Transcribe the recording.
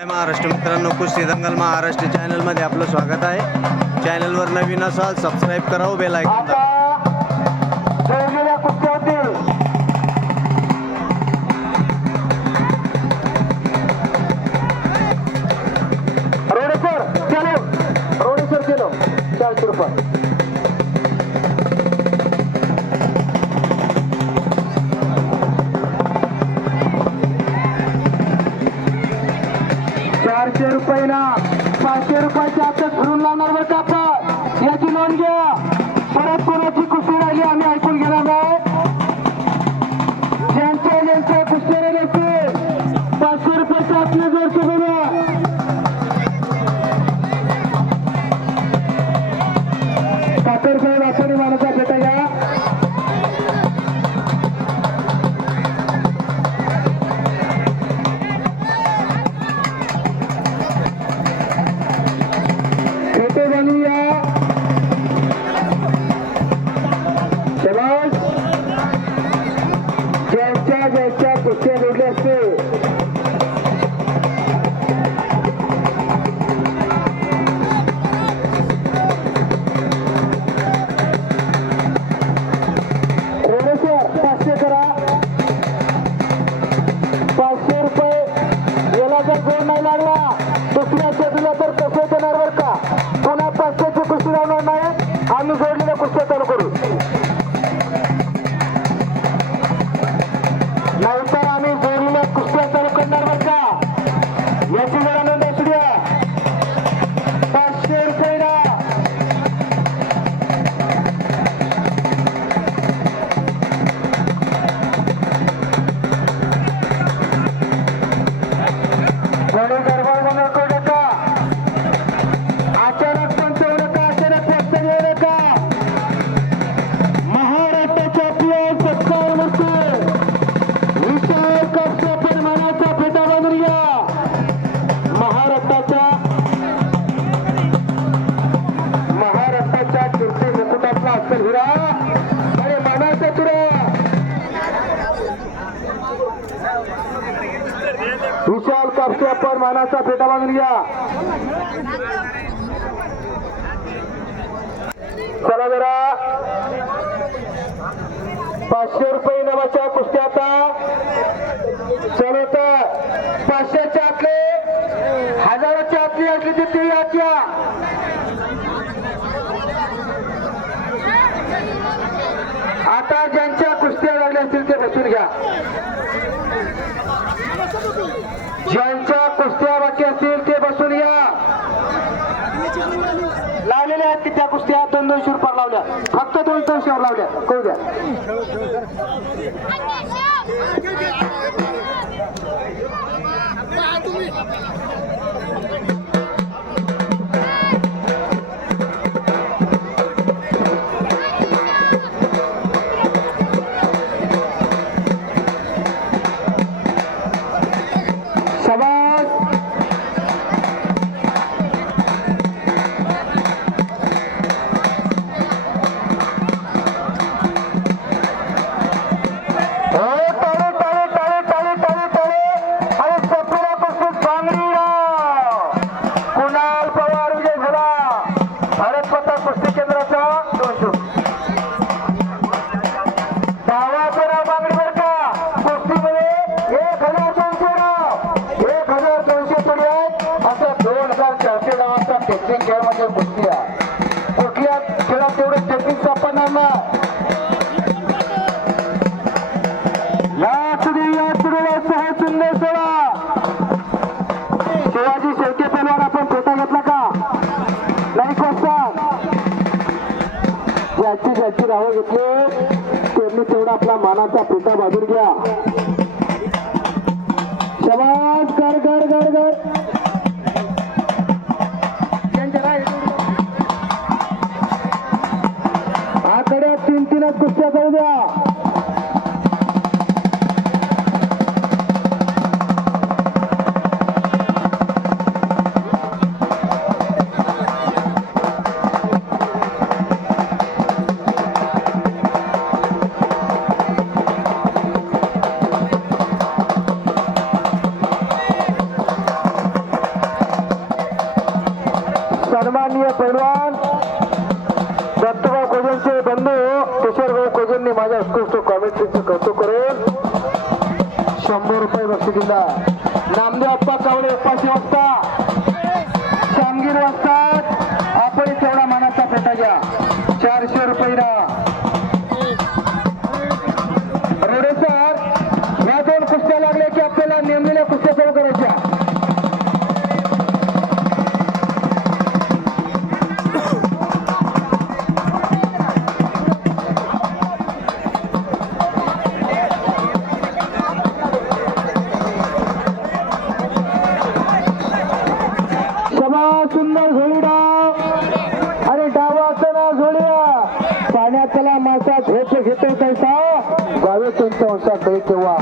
महाराष्ट्र मित्रांनो, कुस्ती दंगल महाराष्ट्र चॅनलमध्ये आपलं स्वागत आहे. चॅनलवर नवीन असाल सबस्क्राईब करा, बेल आयकॉन ₹400 ₹500 आता भरून लावणार बरं का आपण, याची नोंद घ्या. परत कोणाची कुस्ती राहिली आम्ही ऐकून घेणार नाही. ज्यांच्या कुस्ती राहिले असतील ₹500 आपले जोर बोला. कातर साहेब आपण मानाचा भेटा घ्या. ज्यांच्या कुस्त्या जोडल्या असते ₹500 करा. ₹500 याला जर जोड नाही लागला दुसऱ्या शेतीला तर कसं देणार बरं का. पुन्हा 500ची कुस्ती लावणार नाही, आम्ही जोडलेल्या कुस्त्या चालू करू. नाहीतर आम्ही जोडलेल्या कुस्त्या चालू करणार बरं का. याची जरा नोंद असू द्या. ₹500 कोणी गडबड म्हणून करू नका. अचानक पंचवू नका, अचानक फक्त येऊ नका. महाराष्ट्राच्या प्रिय सत्कार मूर्ती मनाचा फेटा बांधून घ्या. महाराष्ट्राच्या कीर्ती मुकुटातला असेल हिरा आणि मानाचा तुरा विशाल कापसे आपण मानाचा फेटा बांधून घ्या. चला जरा ₹500 नावाच्या कुस्त्या आता चलो तर 500च्या आतले 1000च्या आतली असली तर ती याच्या. आता ज्यांच्या कुस्त्या लागल्या असतील ते बसून घ्या. ज्यांच्या कुस्त्या बाकी असतील ते बसून या. लावलेल्या आहेत की त्या कुस्त्या ₹200 लावल्या, फक्त ₹200 लावल्या. करू द्या. कुठल्या खेळात तेवढं टेक्निक सापडणार नाही. शिवाजी शेळके पहलवान आपण फेटा घेतला का नाही. ज्याची नावं घेतली त्यांनी तेवढा आपला मानाचा फेटा बांधून घ्या. शाबास. कर कर कर कर. आकडे 3-3 कुस्त्या करू द्या. सन्माननीय पैलवान दत्तभाऊ कोजेंचे बंधू किशोरभाऊ कोजेंनी माझ्या उत्कृष्ट कॉमेंट्रीचे कौतुक करून 100 रुपये बक्षीस दिला. नामदेव अप्पा कावळे उपाशी वाजता श्यामगीर वाजतात आपण तेवढा मानाचा फेटा घ्या 400 रुपये. रोडे सर या 2 कुस्त्या लागल्या की आपल्याला नेमलेल्या कुस्त्या सुरू करायच्या. सुंदर झोळी डाव आणि डावाचं ना झोळ्या पाण्यातला मासा झोप घेतो तैसा गावे त्यांच्या वंशात तेव्हा